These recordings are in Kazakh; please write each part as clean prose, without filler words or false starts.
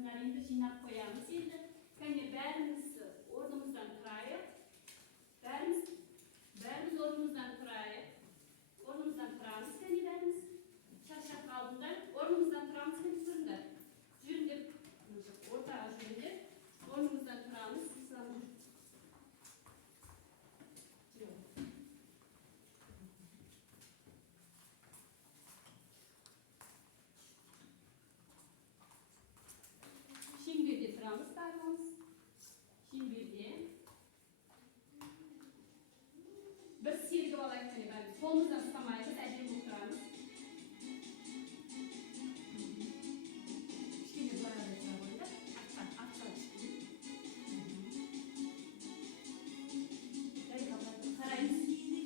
yazsınlar, indi jинап koyamız. Endi kene bärimiz ornumuzdan turayık. Bärimiz ornumuzdan turayık. Ornumuzdan turamız kene bärimiz. Çarşaf aldığından ornumuzdan turamız kene sürünler. Jüründür, ortağa jüründür. Ornumuzdan turamız. Şimdi de turamız tarmamız. Şimdi de bir silgi olarak ben kolumuzdan tutamayız, tecrübe turamız. Şimdi bu arada böyle açar. Karayın simsiydi.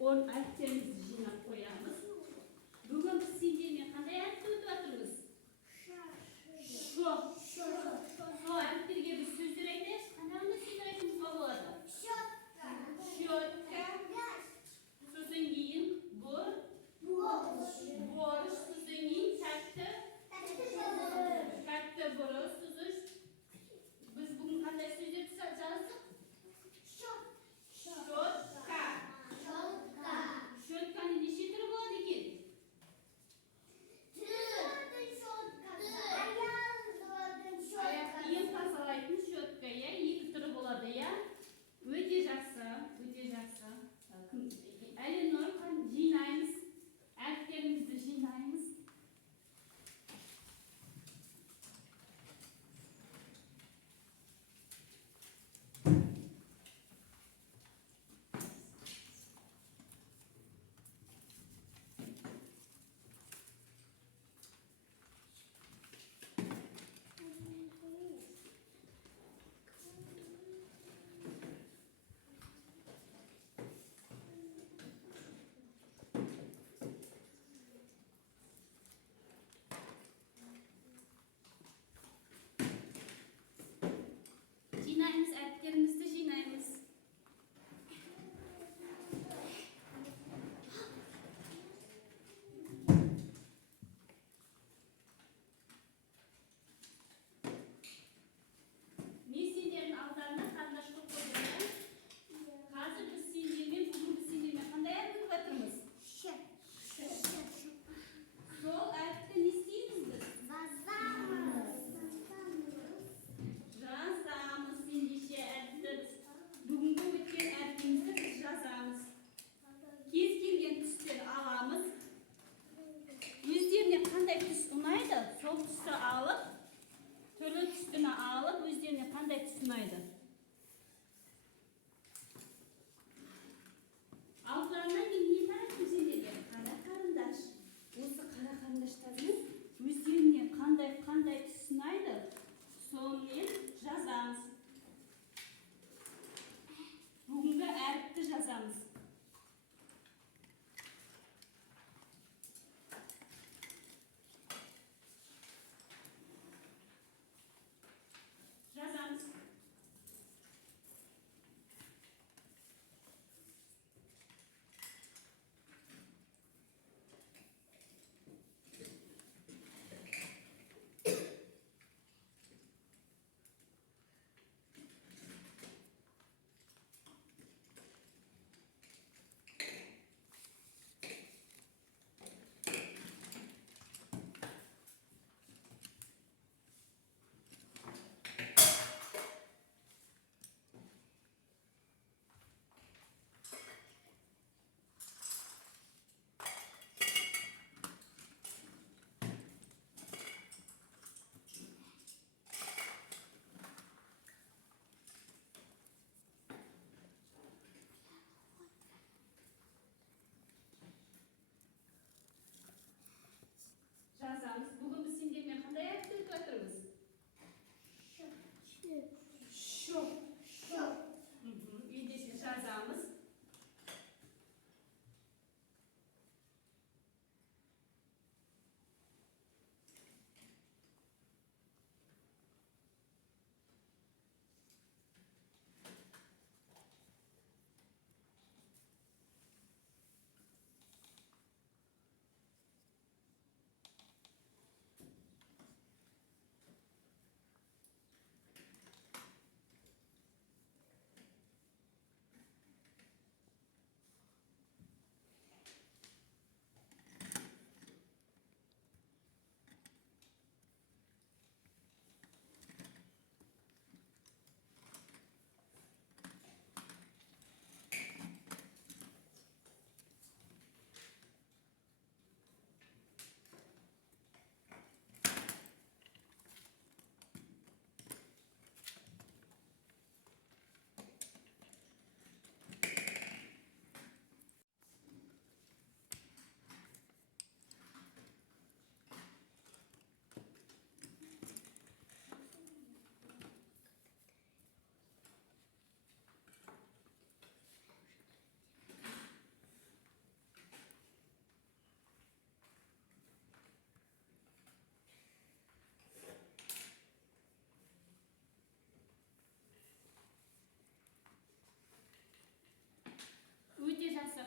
On ayaklarımızı jинап koyamız. Bugün biz sizinle qanday ayakta o'tiramiz? Şu ayaklarga biz so'zlar aytamiz. Qanday so'zlar aytamiz bo'ladi? Shotka. So'zdan keyin borish, so'zdan keyin katta borish, so'zish. Biz bugun qanday so'zlar yozdik? Shotka.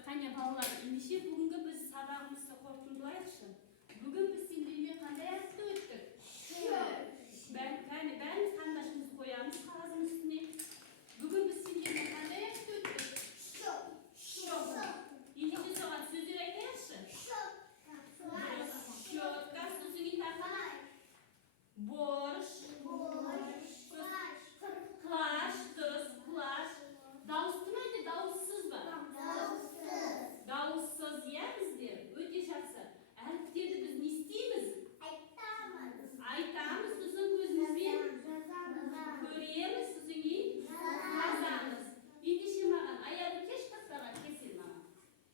Qani balalar, ендеше бүгінгі біз сабағымызды қорытындылайықшы. Бүгін біз сендермен қандай әріпті өттік? Бәріміз қандашымызды қоямыз қағаздың үстіне. Бүгін біз сендермен қандай әріпті өттік? Ендеше соған сөздер айтайықшы. Щетка, сосын не таққан? Борщ, клаш, дұрыс, клаш. Дауысты ма әлде дауыссыз ба? Дауыссыз, иә бізде? Өте жақсы. Әріптерді біз не істейміз? Айтамыз, сосын көзімізбен көреміз, сосын кейін жазамыз. Ендеше маған аяғы кеш тақтаға келсен маған.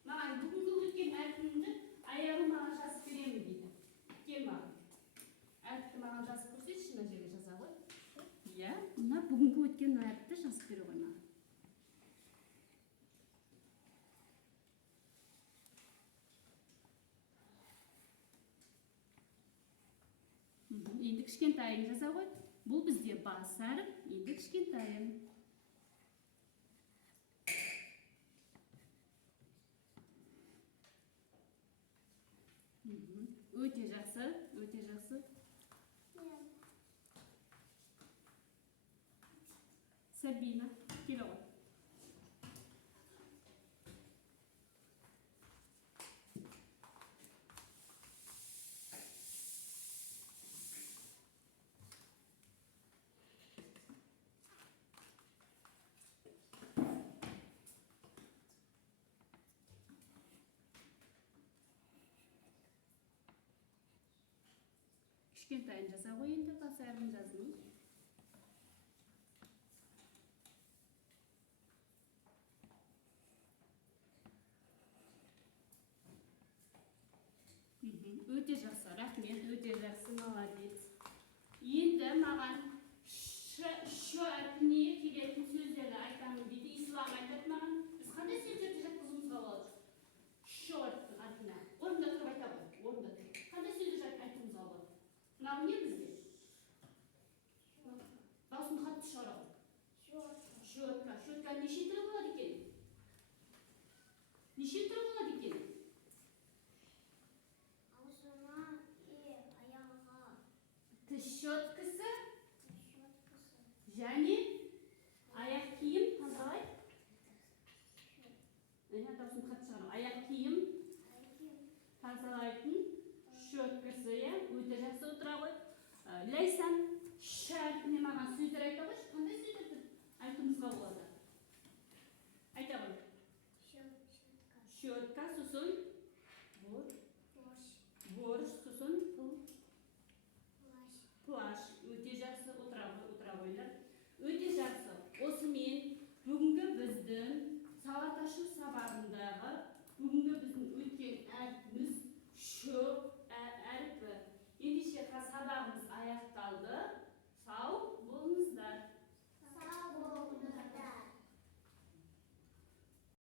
Маған бүгінгі өткен әрпімді аяғы маған жазып беремін дейді. Кел маған. Әріпті маған жазып көрсетші, мына жерге жаза ғой. Иә, мына бүгінгі өткен әріпті жазып бере ғой маған. Енді кішкентайын жаза ғой. Бұл бізде бас әріп, енді кішкентайын. Өте жақсы, өте жақсы. Сабина, келе ғой. Кішкентайын жаза ғой енді, бас әрбін жаздым. Өте жақсы, рахмет, өте жақсы, молодец. Енді маған ш әрпіне келетін сөздерді айтамын дейді. Ислам айтады маған. Біз қандай сөздерді жатқызуымызға болады? Шорттың артына. Орында тұрып айта ғой, орында тұрып. Қандай сөздер айтуымызға болады? Мынау не бізде? Дауысымды қатты шығара ғой. Щетка. Щетка неше түрі болады екен? Неше түрі болады екен? Тіс щеткасы және аяқ киім тазалай. Дауысымды қатты шығара. Аяқ киім тазалайтын щеткасы, иә? Өте жақсы отыра ғой. Ләйсан әрпіне маған сөздер айта ғой. Қандай сөздерді айтуымызға болады? Айта ғой. Щетка, сосын борщ,